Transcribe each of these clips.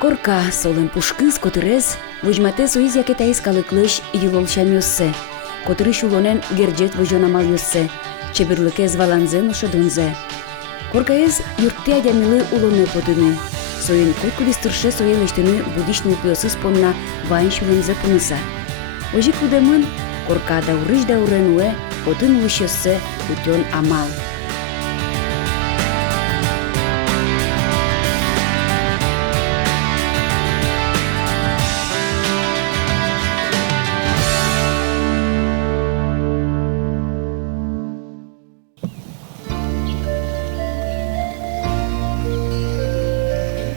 Корка солен пушкыз котырез, вожмате соиз якетайыз калыклыш йылолчам йоссе, котыры шулонен герджет вожонамал йоссе, чебірлікез валанзен ошадонзе. Коркаез юртте адямилы улоны потыны, соен куткудистырше соен ыштыны будишны пиосыз понна вайн шулензе пыныса. Ожик удемын корка даурыш даурен уэ, потын улыш йоссе утен амал.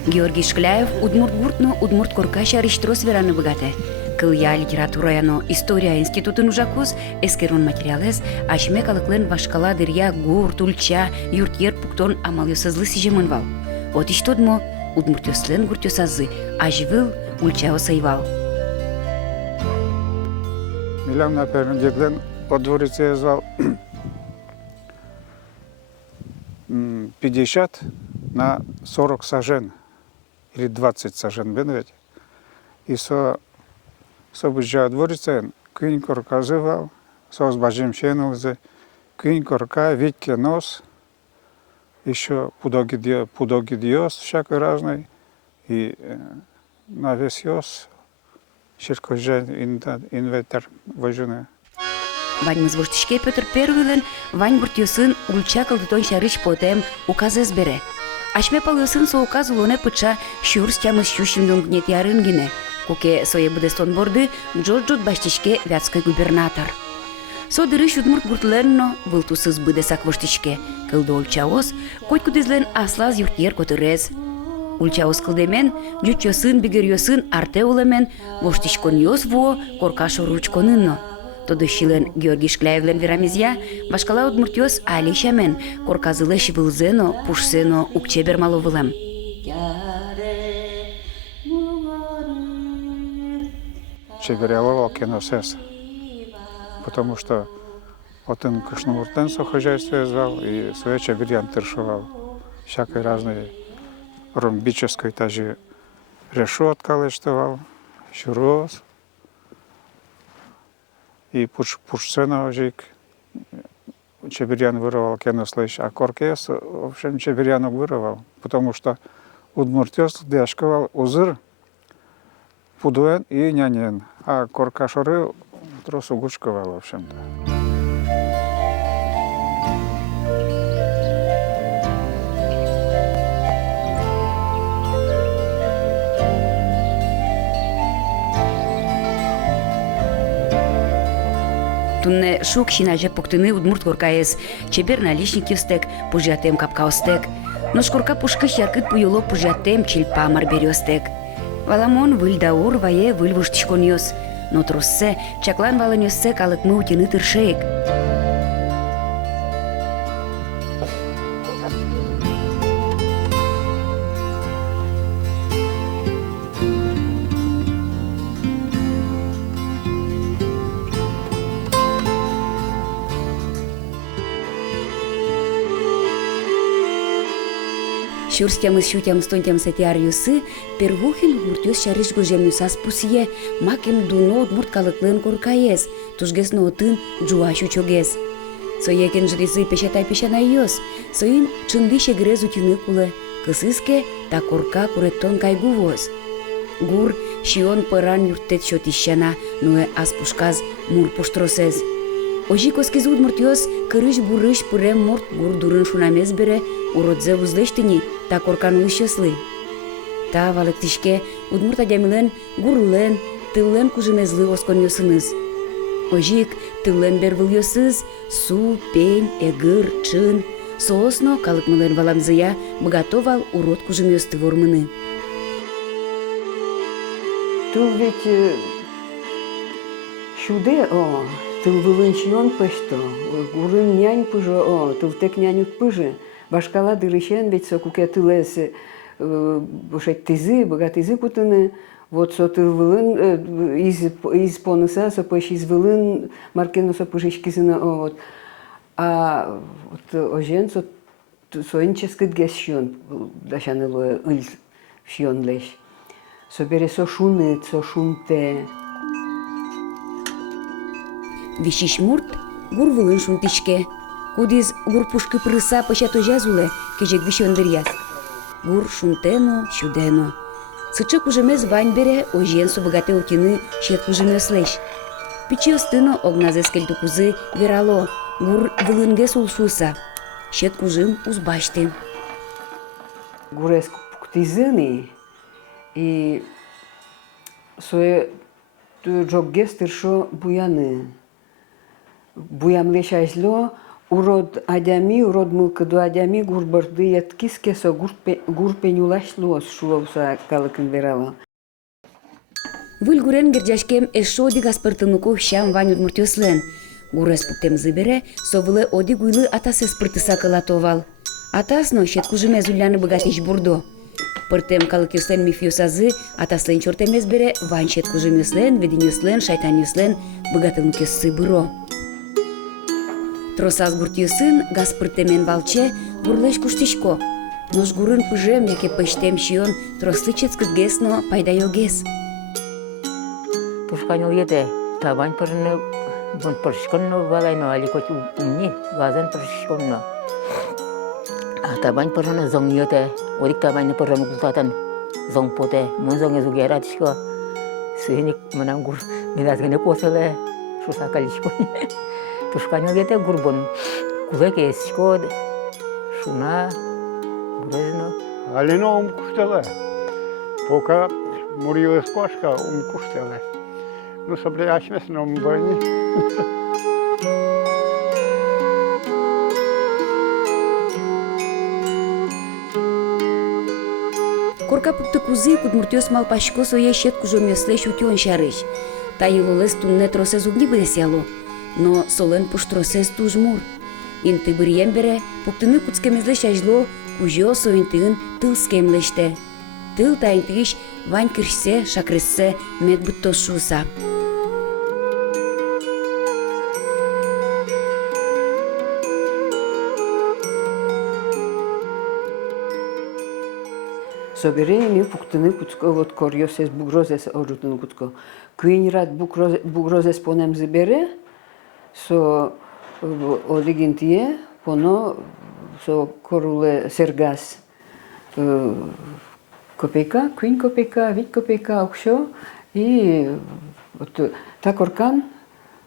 Георгий Шкляев удмурт-гуртно удмурт-корка шариштрос вераны богате. Кылья литератураяно история институтын ужакуз эскерон материалез ашме калыклен вашкала дырья гурт, ульча, юрт-ер пуктон амалёсызлы сижемынвал. Вот иштодмо удмуртёслен гуртёсазы, ажвыл ульчао сайвал. Милям на первом деглен по дворице я звал 50 на 40 сажен. Или 20 сажен бенвет. И объезжал дворице, кынь корка зывал, с бажем щенылзе, кынь корка, витьке нос, еще пудоги диос всякой разной, и на весь йос, щеркоже инвентар вожуны. Вань мызвоштишке Петр Первыйлен Вань буртёсын ульча кылдытон шарыш потем указыз бере. Ашме палысын со указ улоне пыча шурс чамыз щущимдон гнет ярынгине. Куке сое будестон борды Джорджут баштишке вятской губернатор. Со дырыш удмурт гуртленно вылтусыз быдесак воштишке. Кылды ульчаос котькудызлен аслаз юртьер котырез. Ульчаос кылдемен жутчосын бигерьосын арте улемен воштишкон йос во коркашо ручконынно. Тодыщилен Георгий Шкляевлен верамизья, башкала удмуртёс алишамен, корказылыш вылзено, пушсено, укчебер маловылем. Чеберяловал киносес, потому что вот он кышномуртенцо хозяйство звал и свое чеберян тыршевал. Всякой разной ромбической даже решетка лештовал, щурос. И пушцена ожик чеберян вырывал кенослыш, а коркес, в общем, чеберянок вырывал, потому что удмуртёс дяшковал узыр, пудуэн и нянен, а коркашоры тросу гучковал, в общем-то. Тунне шук шинаже поктыны удмурт коркаес, чебер наличник юстек, пужатем капкаостек. Но шкорка пушкыш яркыт пуюло пужатем чильпа марберёстек. Валамон выль даур вае выль вуштишкон йос. Но троссе чаклан валан йоссе калыкмы утины тыршеек. Шурстямыз шутямыз тонтямыз этиар юсы, первухин удмуртёс шарыш гожем юсас пусие, макем дуно удмурт калыклын коркаес, тужгесно отын джуашу чогес. Соекен жризы пешатай пешанай йос, соин чынды шегрез утюны кулы, кысыске та корка куреттон кайгувоз. Гур шион пыран юртет шотищана, нуэ ас пушказ мур пуштросез. Ожи коскез удмуртёс кырыш бурыш пырем морт гур дурын шунамез бере, уродзе узлештыни та коркан улышчослы. Та валыктишке удмурт адямилен гурлен, тыллен кужынезлы оскон йосыныз. Ожик тыллен бер выл йосыз, су, пень, эгыр, чын, соосно калыкмылен валамзыя богатовал урод кужын йосты вормыны. Тыл ведь шуде, тыл вылынчион пышто, гурын нянь пыжо, тыл тек нянют пыжы. Башкала дырыщен ведь со куке тылес бошать тизы, богатызы кутыны, вот со тыл вылын из понуса, со пыш из вылын маркено со пыжичкизына, вот. А вот ожен со инческит гесщен, дашаныло ыл щен лещ. Собере со шунет, со шунте. Вишиш мурт гур вылын шунтишке. Кудиз гур пушки прыса пачато жазуле, кежек вишендер яз. Гур шунтено, шудено. Сычык ужемез вань бере, ожен собогате утины шет ужемеслеш. Пичи остыно огназе скельту кузы верало, гур вылынге сулшуса. Шет кужым узбашты. Гурес ктизыни и сое джоггес тыршо буяны. Буямлеш айзло, урод адями, урод мылкыду адями гурбарды яткиске со гур пенюлашло шуловса калыкын верало. Выль герджашкем эшо оди гаспыртынуков щам вань удмуртёслен. Гурес пуктем зыбере, совылы оди гуйлы атасе спыртыса калатовал. Атасно шет кужыме зуляны богатиш бурдо. Пыртем калыкёслен мифьёсазы, атаслен чортемез бере, вань шет кужымёслен, веденёслен, шайтанёслен, богатынукёссы быро. Тросаз гуртьёсын гаспыртемен валче, гурлеш куштишко. Нож гурын пыжем, яке пыштем шион, трослычец кыдгесно пайдайогес. Пушканил ете, табань пырны, бун пыршконно валайно, али хоть умни, газан пыршконно. А табань пырны зong ете, одик табань пырны култатан зong поте, мон зong езу гератишко, сыник манам гур, медазгене поселе, шусакалишко. Пушканил ете гурбон, кулеке есишко, шуна, гурезно. Алино куштеле, пока мурила скошка куштеле. Ну, собрящимся на умбани. Корка пукты кузы кудмуртёс мал пашко соя шет кужомёсле шутён шарыш. Та елолес тунне тросе зубни бедесяло, но солен пуш тросес тужмур. Инты бирьем бере пуктыны куцкемезле шажло кужо соинтыгын тыл скемлеште. Тыл тайынтыгыш вань киршсе, шакрессе, мед буттос шуса. Собере ми пуктыны куцко вот корьосес бугрозес орутын куцко. Куинрат бугрозес понем зибере, со одигинтие, поно со коруле сергас копейка, куин копейка, вид копейка, окшо, и вот та коркан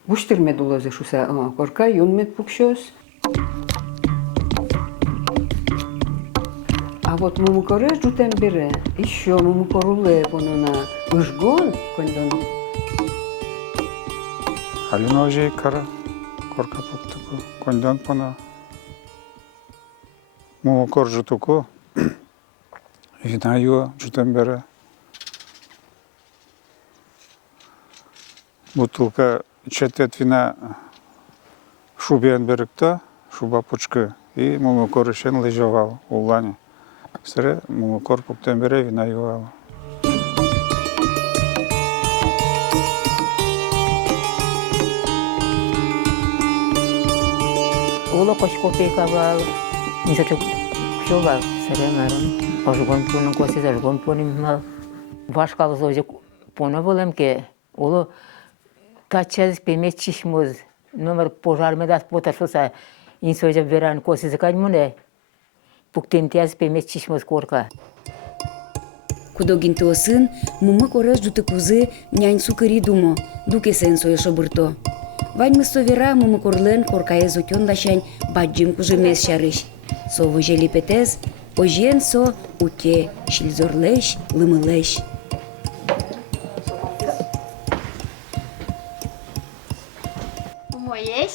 буштыр медулозе шуса, корка юн мед пукшос. А вот мумукореш жутем бере, еще мумукоруле понона ужгон кондон. Алино ожей кара, корка пуктыку, кондон пона. Мумо кор жутуку, винаю жутем бере. Бутылка четверть вина шубен беректа, шуба пучка, и мумо корышен лежавал у лани. Сре мумо кор пуктем бере винаю. Уло кош копейка вал, не зачем все вал, сремарон, ожгон пуну коси зажгон пуним мал. Ваш калзозе пуну волем ке, уло тачез пемет чишмуз, номер пожар медас поташоса, инсозе веран коси закань муне, пуктентяз пемет чишмуз корка. Кудогинто сын, мумы кореш жуты кузы, нянь сукыри думо, дуке сен сое шобырто. Вань мы совера мумы корлен коркае зотён дашань баджим кужемес шарыш. Со выжели петез, ожен со уте шильзорлеш, лымылеш. Умоєш?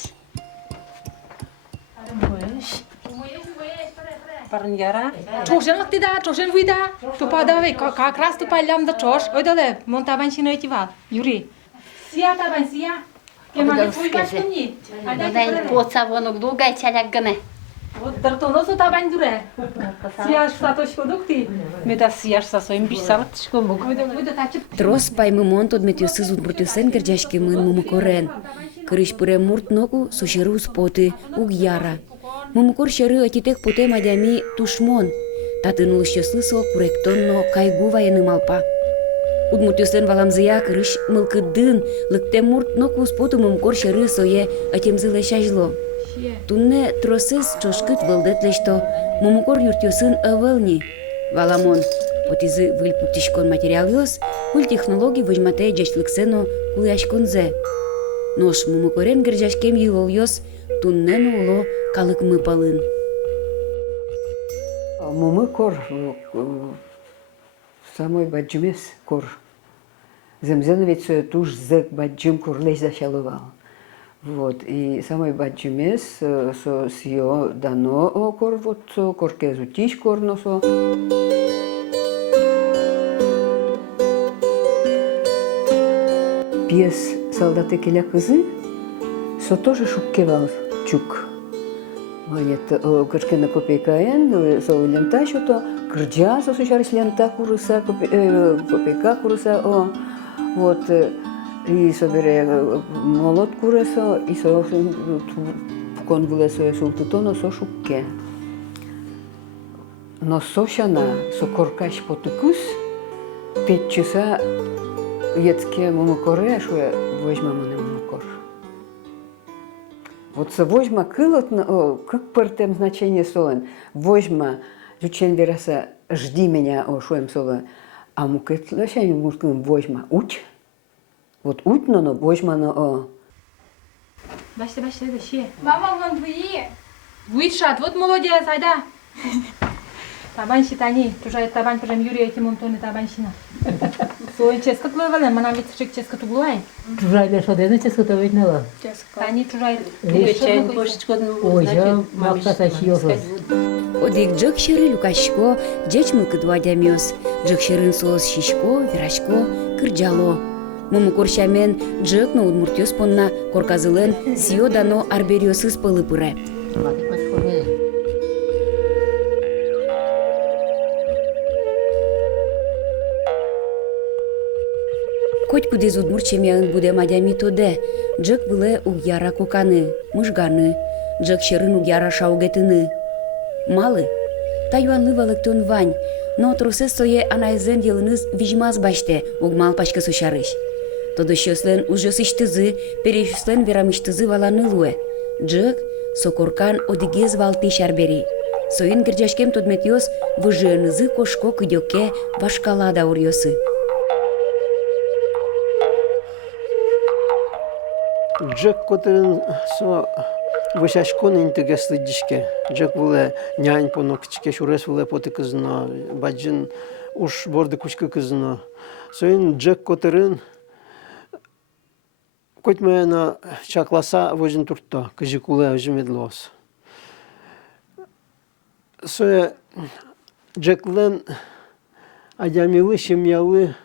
Парньяра. Чошен лактида, чошен вида. Тупа давай, как раз тупа лям да чош. Ой дале, монтаван шино этива. Юри. Сия таван сия. Кемане твой башкуни. Дай поца вонок дугай чалякгане. Вот дартоно со таван дуре. Сия штатошко дукти. Меда сия штасо им бисавтшко мог. Выда тачып. Трос паймы монт одметюсы зудмуртюсен герджашки мын мумы корен. Кырыш пыре мурт ногу сушеру споты угьяра. Мумукор шары атитек поте мадями тушмон. Татын улышчослысо куректонно кайгу ваяны малпа. Удмуртюстен валамзыя кырыш мылкыддын, лыктем мурт но куспоту мумкор шыры сое атемзылы шажло. Тунне тросыз чошкыт вылдетлешто, мумкор юртюсын ывылни. Валамон, потизы выльпуктишкон материалиос, куль технологий выжмате жашлыксено куляшконзе. Нош мумукорен гыржашкем йылолйос, туннен уло калык мыпалын. Мумы кор, самой баджимес кор. Земзен ведь туж зэк баджим кор лезь зашалывал. Вот, и самой баджимес со сио дано кор, вот, коркезу тиш кор носо. Пьес солдаты келя кызы, со тоже шуккевал чук. Манет кыркена копейкаен, со лента что-то, крджа со сушарис лента курыса, копейка курыса, вот, и собере молот куресо, и со кон вылесо султутоно со шукке. Но сошана, со коркаш потыкус, 5 часа Ецке мумукоре, что возьма мене мумукор. Вот со возьма кылот, как пертем значение солен. Возьма, лючен вераса, жди меня, шуем солен. А мукет лошадь муркым возьма, уч. Вот уть, но возьма, Баште, Мама, вон твои. Вышат, вот молодец, айда. Табан считани, чужая табан, прям Юрий этим Антоне табанщина. Свой ческа твоего, мана ведь шик ческа туглуай. Чужая лишь один ческа то ведь нела. Они чужая. Ой, я макса тащила. Одик джекширы Лукашко, джечмы кыдвадямёс, джекширын соос шишко, вирашко, кырджало. Мумукоршамен джекно удмуртёс понна корказылен сио дано арбериосыз пылыпыре. Коть кудез удмурчемяын буде мадями тоде, джек быле угяра коканы, мыжганы, джек шерын угяра шаугетыны. Малы, таюанлы валыктон вань, но тросес сое анайзен елыныз вижмаз баште, угмал пашка сушарыш. Тодо шёслен ужёсыш тызы, перешюслен верамыш тызы валаны луэ. Джек сокоркан одигез валты шарбери. Соин гирджашкем тодметьёс выжыынызы кошко кыдёке вашкала даурьёсы. Джек которым со вышашкон интегесли дишке. Джек вуле нянь поно кичке шурес вуле поты кызно. Баджин уж борды кучка кызно. Соин Джек которым коть моя на чакласа возин турто. Кыжикуле ожимедлос. Соя Джеклен адямилы шемьялы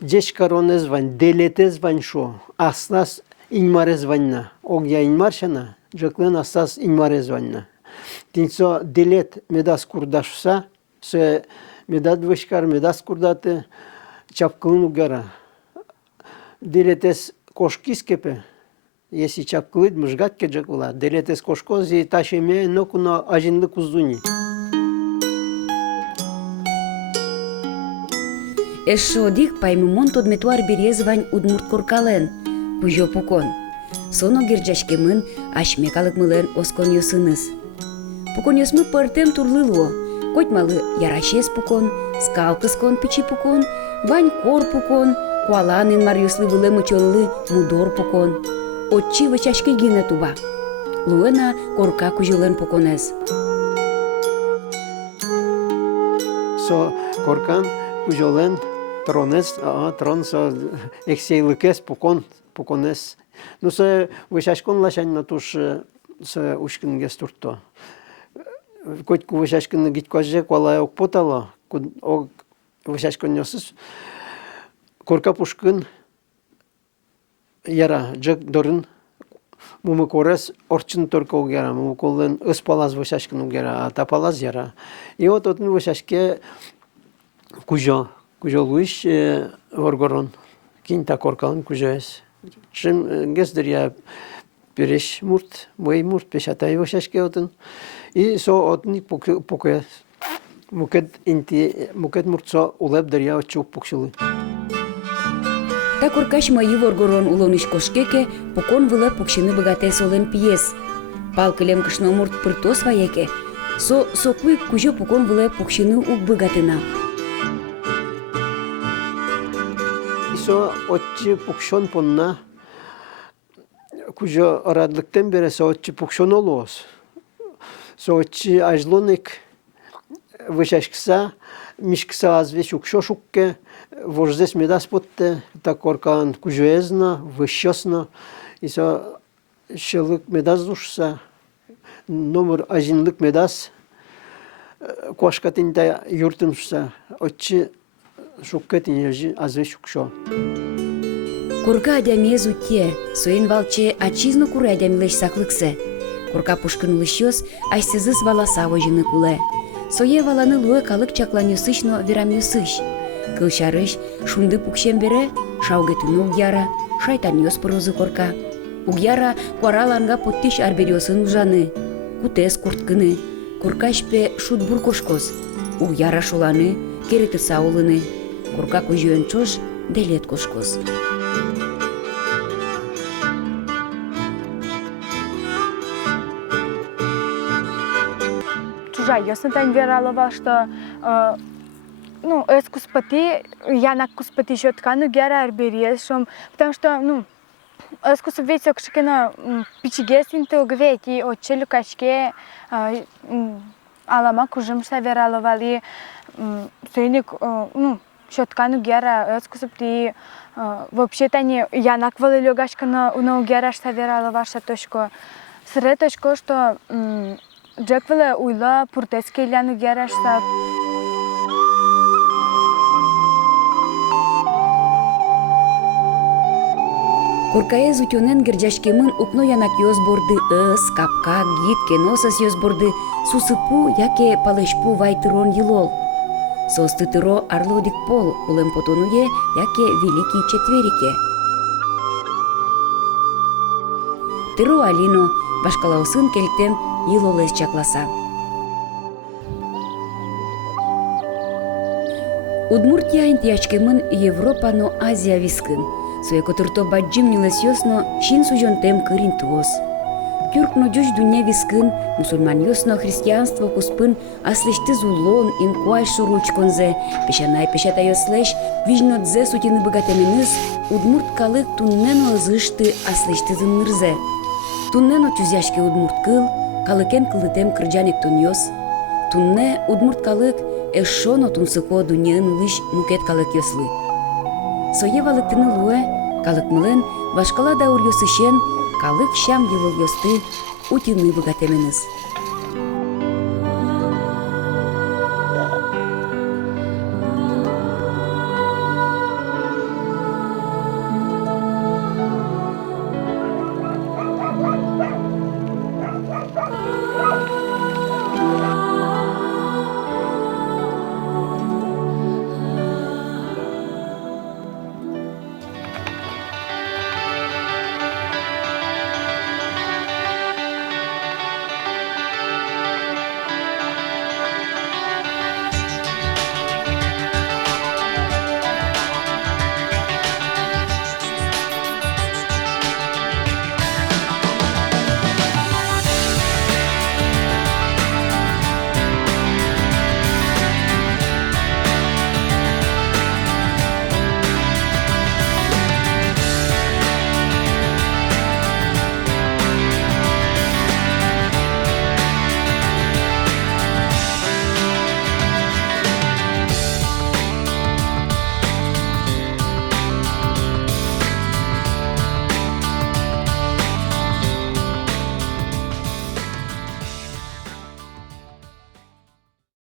деш короне звань, делете звань шо. Аслас инмаре званна. Огя инмаршана, Джеклен астас инмаре званна. Тинцо делет медас курдашса, се медат вышкар медас курдаты чапкылын угара. Делетес кошкис кепе, если чапкылыд мыжгат кеджекула, делетес кошко зи ташеме нокуна ажинды куздуни. Эшодик паймумон тодметуар березвань удмурт коркален, кужо пукон. Соно гирджашкемын ашмекалык мылен оскон йосыныз. Пукон йосмы пыртем турлыло, котьмалы ярашес пукон, скалкыскон пичи пукон, вань кор пукон, куаланын марюслы вылемы чонлы мудор пукон. Отчи вычашки гине туба. Луэна корка кужолен пуконез. Со коркан кужолен тронес, трон со ексейлыкес пуконес. Ну со вышашкон лашань на туш со ушкингес турто. Котьку вышашкин гиткоже квалай ок потало, ок вышашкон носыз. Корка пушкин яра джек дорын мумы корес орчин только угера, мумы колен ыспалаз вышашкин угера, а тапалаз яра. И вот отын вышашке кужо луиш воргорон кинта коркалын кужоес. Чем гездер я переш мурт, мой мурт пешатай вышашке отын. И со отник пукес. Мукет мурт со улеп дарья чук пукшилы. Та куркаш маи воргорон улоныш кошкеке, покон выле пукшины богате солен пьес. Палкылем кышномурт пыртос ваяке, сокуй кужо покон выле пукшины ук богатына. Со отчи пукшон понна, кужо радлыктен бере со отчи пукшон олос. Со отчи ажлоник вышашкса, мишкса азвеш укшо шукке, вождес медас потте, так коркан кужоезна, вышосна, и со шелык медас душса, номер ажинлык медас, кошкатинта юртымса, отчи шуккетин ежи азвеш укшо. Курка адямезу те, соен валче ачизно куры адямилеш саклыксе. Курка пушкын лыщос, айсызыз валаса вожыны куле. Сое валаны луэ калык чакланюсыч, верамюсыч. Кылчарыш, шунды пукшем бере, шаугетін угяра, шайтан йос пырозы корка. Угяра куараланга поттиш арбериосын ужаны, кутес курткыны. Куркашпе шутбур кошкос, угяра шуланы, кереті саулыны. Курка кужуен чош, делет кошкос. Чужая, ясно тань вералова, что эс куспати, я на куспати еще ткану гера арбериес, потому что, эс кусвет окшикена пичигес интугвет и отчелю качке алама кужим что вераловали, сойник, еще ткану гера, эс куспати, вообще-то не, я на квалилю гашка на гера что вералова, что точко, сре точко, что Джеквеле уйла пуртецкий ляну герашса. Куркае зутюнен герджашкемын упно янак йозборды капка, гид, кеносас йозборды, сусыпу, яке палешпу вайтырон елол. Состытыро арлодик пол, улем потонуе, яке великий четверике. Тыро алино, башкалаусын келтем, Илолес чакласа. Удмуртия интиячкемын Европано Азия вискын. Суе котырто баджим нилес йосно чин сужонтем кырин туос. Тюркно дюш дуне вискын, мусульман йосно христианство куспын аслешты зулон инкуай шуручконзе, пешанай пешата йослеш, вижно дзе сутины богатеменыз, удмурт калык туннено зышты аслешты зымнырзе. Туннено тюзяшке удмурт кыл, калыкен кылытем кырджанек туньос. Тунне удмурт калык эшоно тунсыко дуньен лыш мукет калык йослы. Сое валыктыны луэ, калык мылен, вашкала даур йосышен, калык шам йылыл йосты, утины богатеменыз.